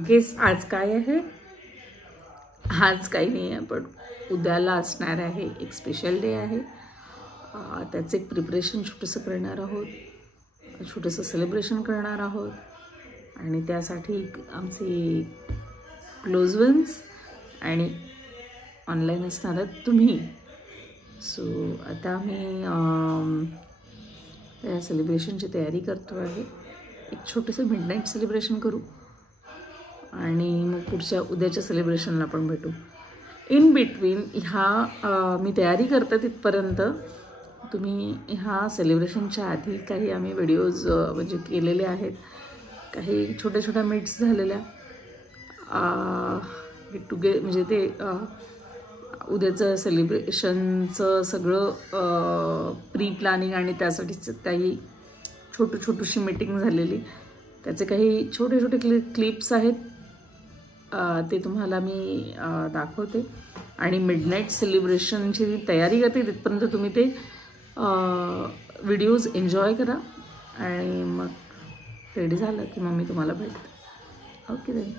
Guess आज काय आहे? आज काही नाही आहे, पण उद्याला असणार आहे एक स्पेशल डे आहे. त्याचं एक प्रिपरेशन छोटंसं करणार आहोत, छोटंसं सेलिब्रेशन करणार आहोत. आणि त्यासाठी आमचे क्लोज वन्स आणि ऑनलाईन असणार तुम्ही. सो आता आम्ही त्या सेलिब्रेशनची तयारी करतो आहे. एक छोटंसं मिडनाईट सेलिब्रेशन करू आणि मग पुढच्या उद्याच्या सेलिब्रेशनला पण भेटू. इन बिटवीन मी तयारी करते तिथपर्यंत तुम्ही ह्या सेलिब्रेशनच्या आधी काही आम्ही व्हिडिओज म्हणजे केलेले आहेत, काही छोट्या छोट्या मीट्स झालेल्या म्हणजे ते उद्याचं सेलिब्रेशनचं सगळं प्री प्लॅनिंग आणि त्यासाठीचं काही छोटीशी मीटिंग झालेली, त्याचे काही छोटे छोटे क्लिप्स आहेत, ते तुम्हाला मी दाखवते. आणि मिडनाईट सेलिब्रेशनची तयारी करते तिथपर्यंत तुम्ही ते व्हिडिओज एन्जॉय करा आणि मग रेडी झालं की मग मी तुम्हाला भेटते. Okay then.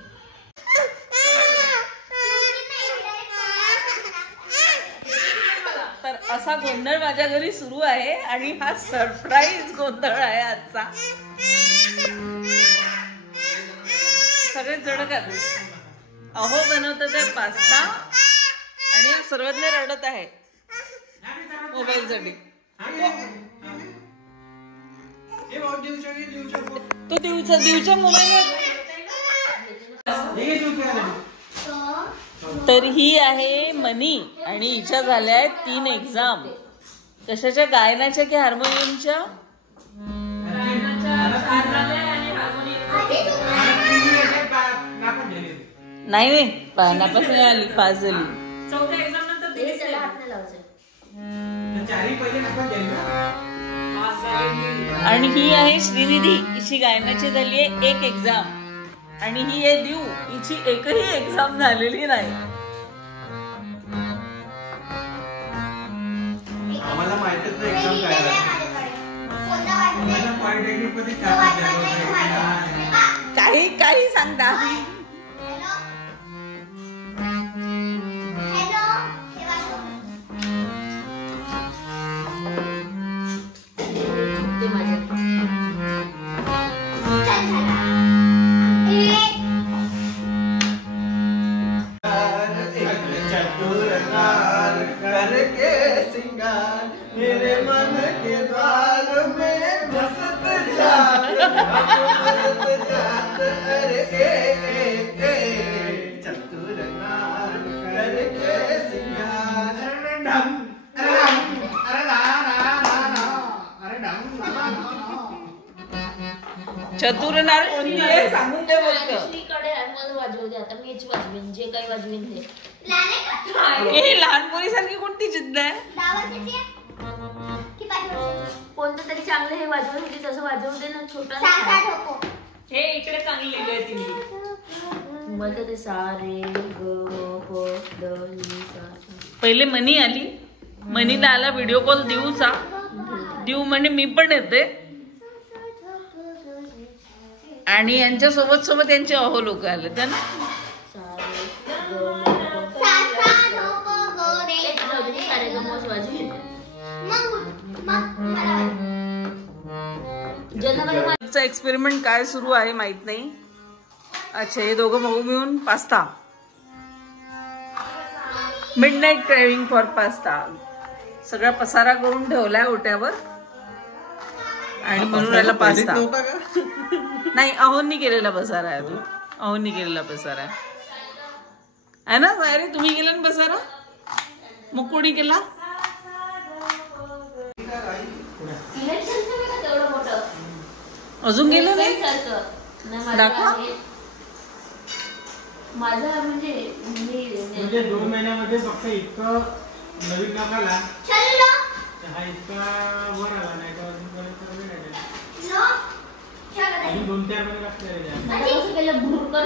तर असा गोंधळ माझ्या घरी सुरू आहे आणि हा सरप्राईज गोंधळ आहे आजचा. सगळेच जण का अहो बनवतात आहे पास्ता आणि सर्वज्ञ रडत आहे मोबाईलसाठी. तो दिवच्या मोबाईल. तर ही आहे मनी आणि हिच्या झाल्या आहेत 3 एक्झाम. कशाच्या? गायनाच्या की हार्मोनियमच्या? नाही नापास नाही आली, पास झाली. आणि ही आहे श्रीनिधी, हिची गायनाची झाली आहे 1 एक्झाम. आणि ही आहे दिऊ, हिची एकही एक्झाम झालेली नाही. आम्हाला माहितच नाही एक्झाम काय आहे. काही सांगता. मेरे मन के द्वार में बसत जात अरे चतुर नार करके सिंगार ढम चतुर नार कोणती आहे सांगून दे फक्त. वाजवू दे आता, मीच वाजवीन जे काही वाजवीन ते. लहान पोरीसारखी कोणती जिद्द आहे? कोणतं तरी चांगलं हे वाजवून होती तसं वाजवू दे ना. छोटा हे इकडे चांगली लिहिली आहे तिने. मला ते सारे ग प द नी सा. पहिले मनी आली, मनीला आला व्हिडिओ कॉल दिऊचा. दिऊ म्हणे मी पण येते. आणि यांच्या सोबत यांचे अहो लोक आले त्यांना. एक्सपेरिमेंट काय सुरू आहे माहित नाही. अच्छा, हे दोघं भाऊ मिळून pasta, midnight craving for pasta. सगळा पसारा करून ठेवलाय ओट्यावर आणि म्हणून राहिला पास्ता. नाही, अहोंनी केलेला पसारा आहे तो. अहोंनी केलेला पसारा आहे ना. अरे तुम्ही केला ना पसारा, मग कोणी केला? अजून गेलं नाही. दाखवा. माझा म्हणजे 2 महिन्यामध्ये फक्त इतकं नवीन टाकाला हा इतका वर आला नाही का. अजून 2-4 महिने लागते. भूरकर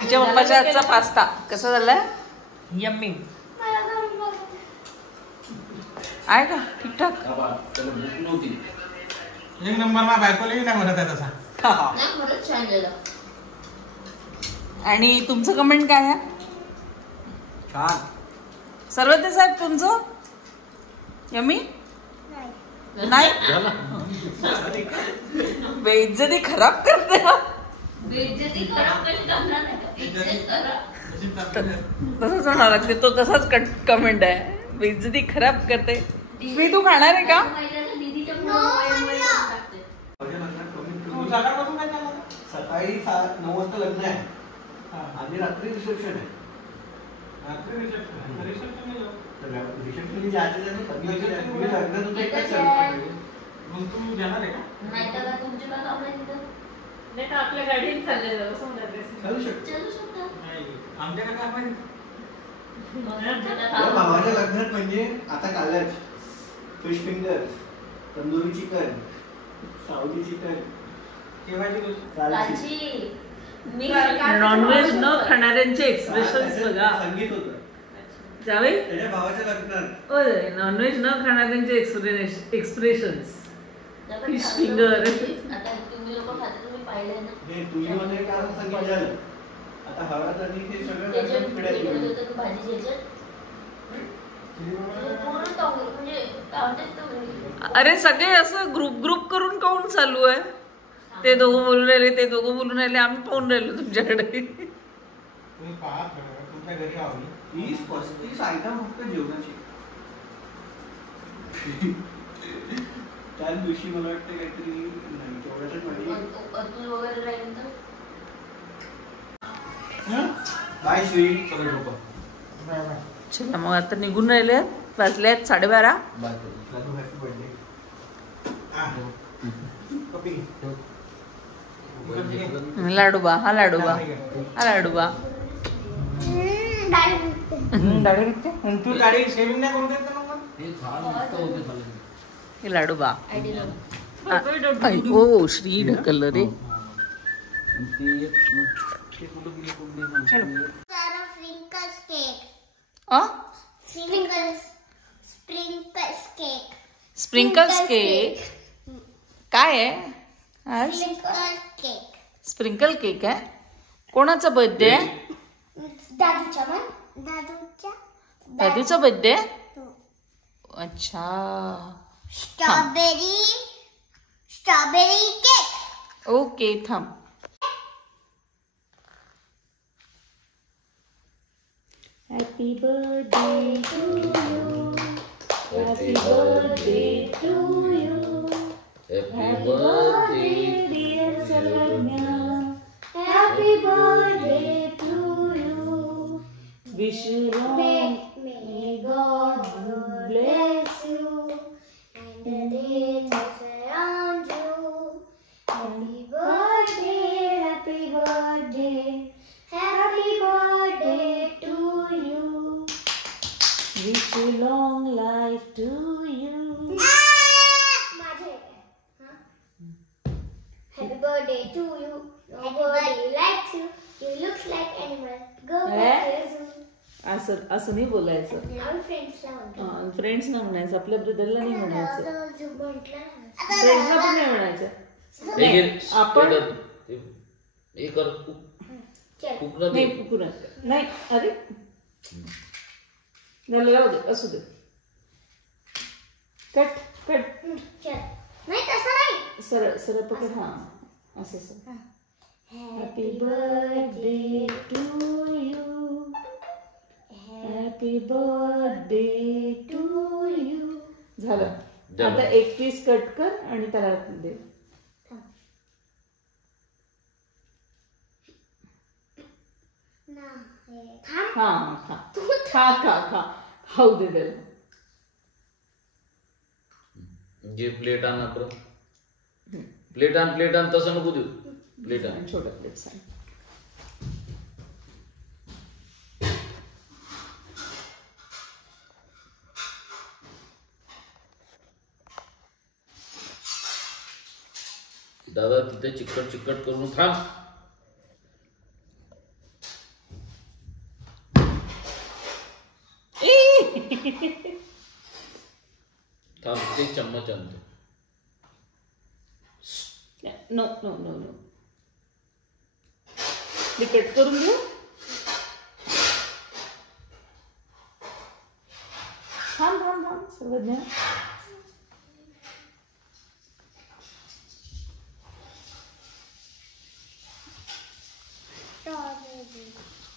तिच्या मम्माच्या हातचा पास्ता कसा झालाय? यम्मी आहे का ठीकठाक? त्याला भूक नव्हती. एक नंबर मा बायकोलाही नाही म्हणत आहे तसा. नाही खरंच छान झालं. आणि तुमचं कमेंट काय आहे? छान. सर्वते साहेब तुमचं यम्मी नाही? बेइज्जती खराब करते ना. बेइज्जती खराब कशी करणार नाही का? इज्जत करा. तसंच होणार लागते. तो तसाच कमेंट आहे. बेइज्जती खराब करते. मी तू खाणार आहे का? दीदीच्या पुढे टाकते. तू सकाळपासून काय झालं? सकाळी 9 वाजता लग्न आहे आणि रात्री रिसेप्शन आहे. रात्री रिसेप्शन रिसेप्शन रिसेप्शन जायचं नाही. तुम्ही लग्नात होते काय चालू? मग तू जाणार आहे का? नाही तर का तुमचे काय काम आहे तिथं? नाही तर आपल्या गाडीत चालले जाऊ समजा. चालू शकतो. चलू शकता. नाही आमच्याकडे काम आहे. या भावाच्या लग्नात म्हणजे आता कालच फिश फिंगर्स, तंदुरी चिकन, सावली चिकन, केव्हाची गोष्ट? कालची. नॉनव्हेज न खाणाऱ्यांचे एक्सप्रेशन्स बघा. संगीत होतं जावे त्याच्या भावाच्या लग्नात. नॉनव्हेज न खाणाऱ्यांचे एक्सप्रेशन्स. Fish finger. आता तुम्ही लोक खाते तुम्ही पाहिले ना. हे तुम्ही मध्ये काय संगीत झालं. आता हळद आणि ते सगळं त्याच्यात लग्नात पिढ्यात वेगळं गेलं. होतं की भाजी ह्याच्यात. पूर्ण टॉंग म्हणजे काय म्हणतात तो. अरे सगळे असं ग्रुप करून काऊन चालू आहे? ते दोघं बोलून राहिले, ते दोघं बोलून राहिले, आम्ही पाहून राहिलो तुमच्याकडे. तुम्ही पाहत राहा. तुमच्या घरी आवली 30-35 आयटम फक्त जेवणाचे. त्याच दिवशी मला वाटतं काहीतरी नाही तेवढ्याच मध्ये. अतुल वगैरे राहील तर बाय श्री. चला मग आता निघून राहिले. वाजले आहेत 12:30. लाडूबा हा लाडूबा हा लाडूबा. तू गाडी सेविंग नाही करून देत ना मग? हे लाडूबा. आयडिया ओ श्री ढकल रे. Sprinkles cake. Sprinkles cake. Sprinkles cake काय आहे आज? Sprinkles cake. स्प्रिंकल केक आहे. कोणाचा बर्थडे आहे? दादूच्या मन दादूच्या दादूचा बर्थडे आहे. अच्छा. Strawberry cake. ओके थांब. Happy birthday to you. Happy birthday to you. Happy birthday dear Sarvadnya. Happy birthday to you. Wish you long. May God bless you and the angels around you. Happy birthday, happy birthday, happy birthday to you. Wish you long life to you. Happy birthday to you. Nobody likes you. You look like animal. Go back to zoo. असं नाही बोलायचं. आम्ही फ्रेंड्सला म्हणतो. फ्रेंड्सना म्हणायचं. आपल्या ब्रदरला नाही म्हणायचं. म्हटलं फ्रेंड्सला पण नाही म्हणायचं. आपण नाही कुकुरा नाही. अरे राहू दे असू दे. Cut cut. नाही तसं नाही. सरळ सरळ पकड. हा असं असं. Happy birthday to you. Happy birthday to you. झालं. आता एक पीस कट कर आणि त्याला दे. ना हा खा खा खा खा खाऊ दे त्याला. जे प्लेट आण बरं. प्लेट आण तसं नको देऊ. प्लेट आण. छोटा प्लेट सांग. दादा तिथे चिकट करून थांब. थांब ते चम्मच आणतो. नो नो नो नो मी कट करून देऊ. थांब थांब थांब सर्वज्ञ.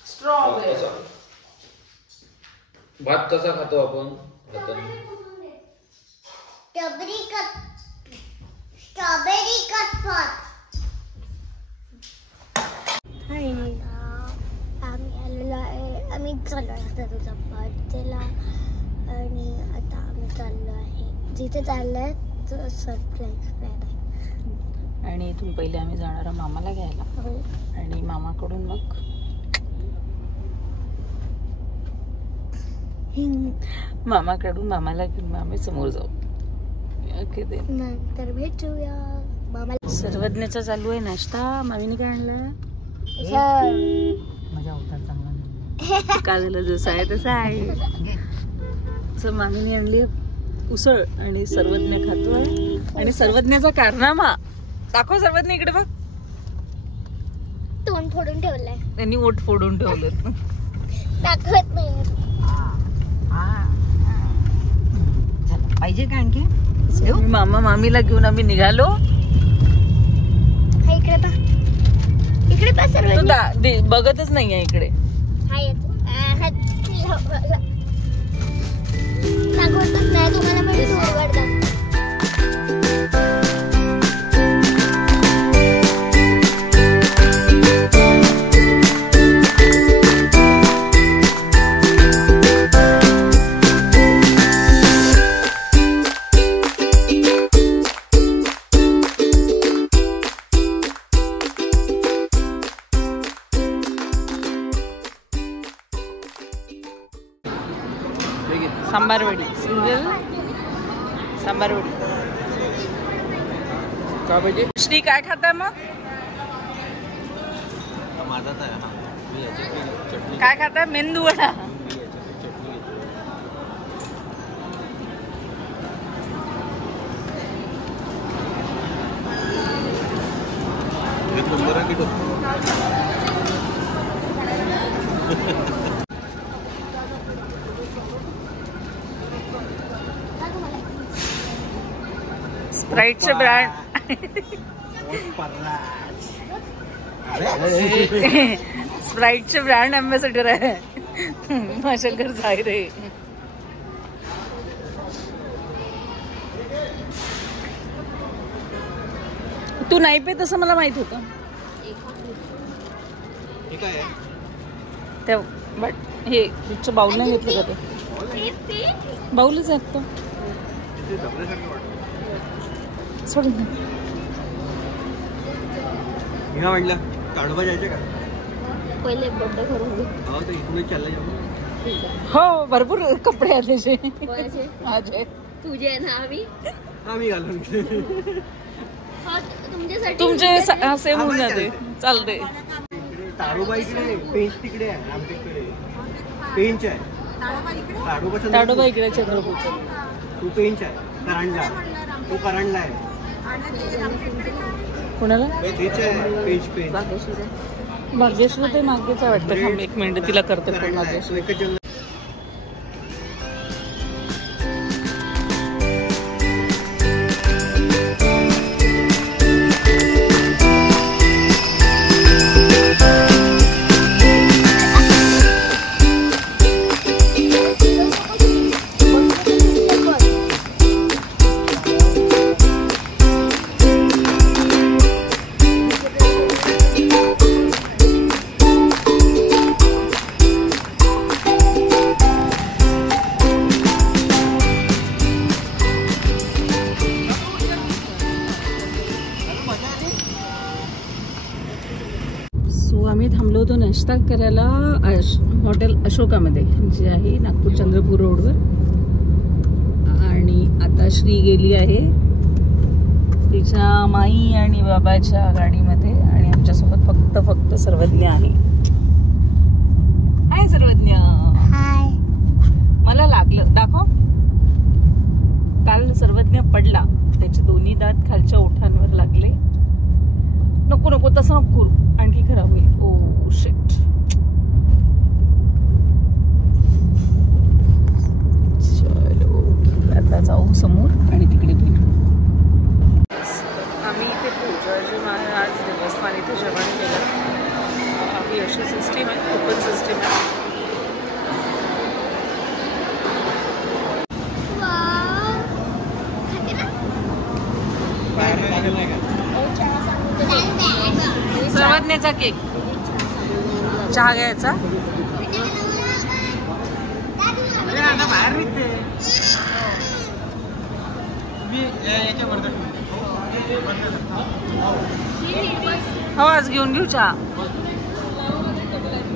स्ट्रॉबेरी. भात कसा खातो आपण? Strawberry cut. हाय आम्ही आलेलो आहे. आम्ही चाललो आहे तुझा बर्थडेला आणि आता आम्ही चाललो आहे जिथे चाललो आहे तो सरप्राईज प्लॅन आहे. आणि इथून पहिले आम्ही जाणार मामाला घ्यायला. हो. आणि मामाकडून मग मामाला घेऊन आम्ही समोर जाऊ. ओके ते नंतर भेटूया. मामा सर्वज्ञचा चालू आहे नाश्ता. मामीने काय आणलं? माझ्या अवतार चांगला काजला जसा आहे तसा आहे. असं मामीने आणली उसळ आणि सर्वज्ञ खातोय. आणि सर्वज्ञाचा कारनामा दाखव. सर्वज्ञ इकडे बघ. तोंड फोडून ठेवलंय. त्यांनी ओठ फोडून ठेवलं. दाखवत नाही पाहिजे का आणखी? मामा मामीला घेऊन आम्ही निघालो. इकडे पण सर्व बघतच नाहीये इकडे. दाखवतच नाही तुम्हाला. पण सांबारवडी. सिंगल सांबारवडी. का पाहिजे? श्री काय खाताय मग? काय खाताय? मेंदू वडा. स्प्राइटचे ब्रँड. स्प्राइटचे ब्रँड अँबॅसेडर आहे माशंकर सायरे. तू नाही पे तसं मला माहित होतं. त्या बट हे तुझचं बाऊल नाही घेतलं का? ते बाऊलच आहेत तो. सोडून म्हटलं ताडोबा जायचं का? पहिले बड्डे करून दे. हो तर इथूनच चाललं जाऊ. हो भरपूर कपडे आहेत त्याचे. माझे तुझे ना आम्ही घालून तुमच्यासाठी तुमचे सेम होऊन जाते. चालते. ताडोबा इकडे, पेंच तिकडे आहे. आमच्याकडे पेंच आहे. ताडोबा इकडे चंद्रपूरचा. तू पेंच आहे. करंडला तू करंडला आहे. कोणाला? भाग्यश्री ते मागेचा वाटतं. थांब एक मिनिट तिला करते पण भाग्यश्री. नाश्ता करायला हॉटेल अशोकामध्ये जे आहे नागपूर चंद्रपूर रोडवर. आणि आता श्री गेली आहे तिच्या माई आणि बाबाच्या गाडीमध्ये आणि आमच्यासोबत फक्त सर्वज्ञ आहे. हाय सर्वज्ञ. हाय. मला लागलं दाखव. काल सर्वज्ञ पडला, त्याचे दोन्ही दात खालच्या ओठांवर लागले. नको तसं नको करू, आणखी खराब होईल. Oh shit. चलो आता जाऊ समोर आणि तिकडे भेटू. आम्ही इथे पूजाजी महाराज देवस्थान इथे जेवण केलं. ही अशी सिस्टीम आहे, ओपन सिस्टीम आहे. सर्वज्ञचा केक. चहा घ्यायचा. बाहेर निघते मी हो आज घेऊन घेऊ चहा.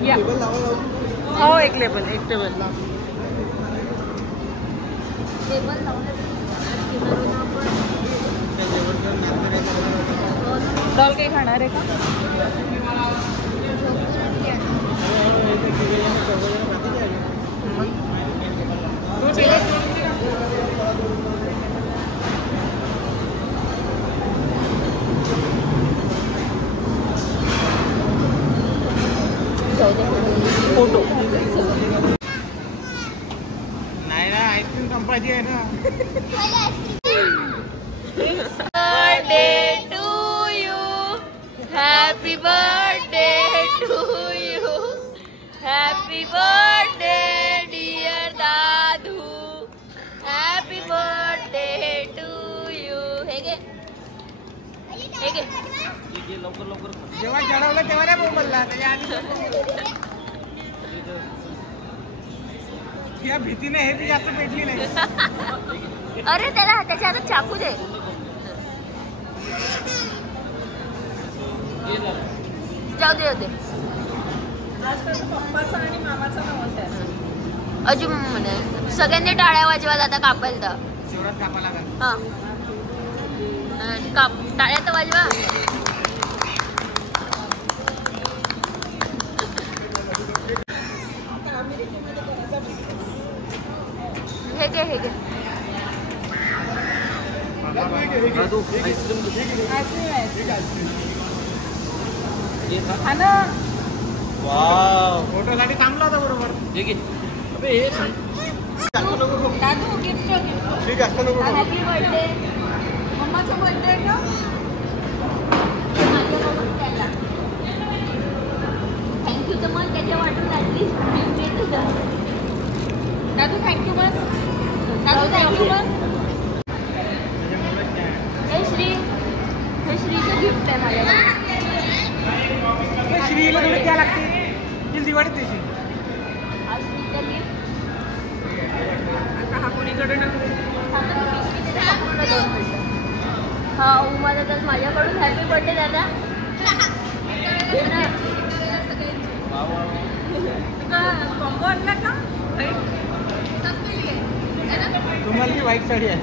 या हो एक टेबल. डॉल काही खाणार आहे का? फोटो नाही ना, आईस्क्रीम संपायची आहे ना. Birthday to you. Happy birthday to you. Happy birthday dear दादू. Happy birthday to you. हे घे. लवकर जेव्हा चढवलं तेव्हा नाही बोंबलला, त्याच्या आधी या भीतीने हे ती जास्त पेटली नाही. अरे त्याला त्याच्या हातात चाकू दे. जाऊ दे. पप्पाचा आणि मामाचा नाव आहे. अजून म्हणे सगळ्यांनी टाळ्या वाजवायला आता कापायला तर. शेवटात कापा लागला. हा काप टाळ्या तर वाजवा. हे घे. फोटोसाठी थांबला होता बरोबर. Happy birthday. मम्माचा बर्थडे का? थँक्यू तर मग त्याच्या वाटून ॲटलीस्ट दादू थँक्यू मग. थँक्यू मग. हे श्रीचं गिफ्ट आहे माझ्याकडे. श्रीला थोडी द्या लागते. ती दिवाळीत देशी. हा श्रीचं गिफ्ट. हा कोणीकडे हा उमाला तर माझ्याकडून हॅपी बर्थडे दादा. कॉम्बो आणला का? तुम्हाला ती व्हाईट साडी आहे.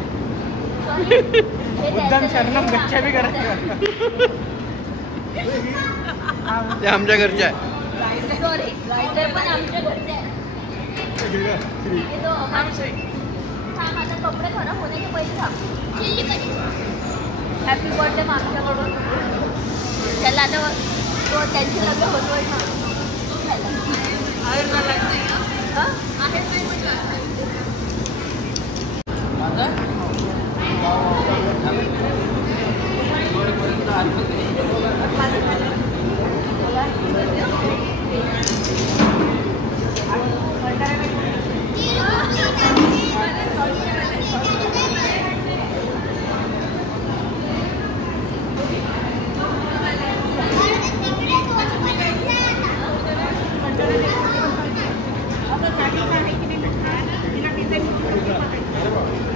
उद्दाम शरणम गच्छा बी करायचं. ते आमच्या घरच्या आहे. सॉरी ते पण आमच्या घरचे आहे. माझा कपडे खराब होण्याचे पैसे हॅपी बर्थडे मागच्याकडून. त्याला आता त्यांची लग्न होतोय ना.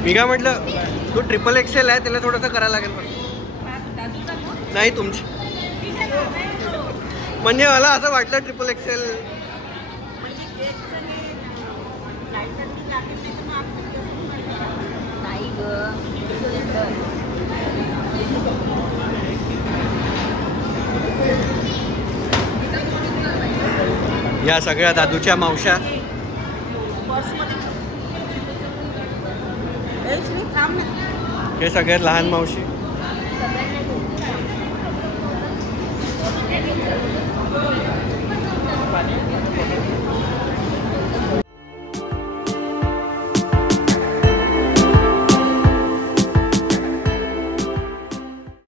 मी काय म्हटलं, तो ट्रिपल एक्सेल आहे, त्याला थोडंसं करायला लागेल. पण नाही तुमची म्हणजे मला असं वाटलं ट्रिपल एक्सेल. नाही ग. या सगळ्या दादूच्या मावश्या. हे सगळ्यात लहान मावशी. सगळ्यांना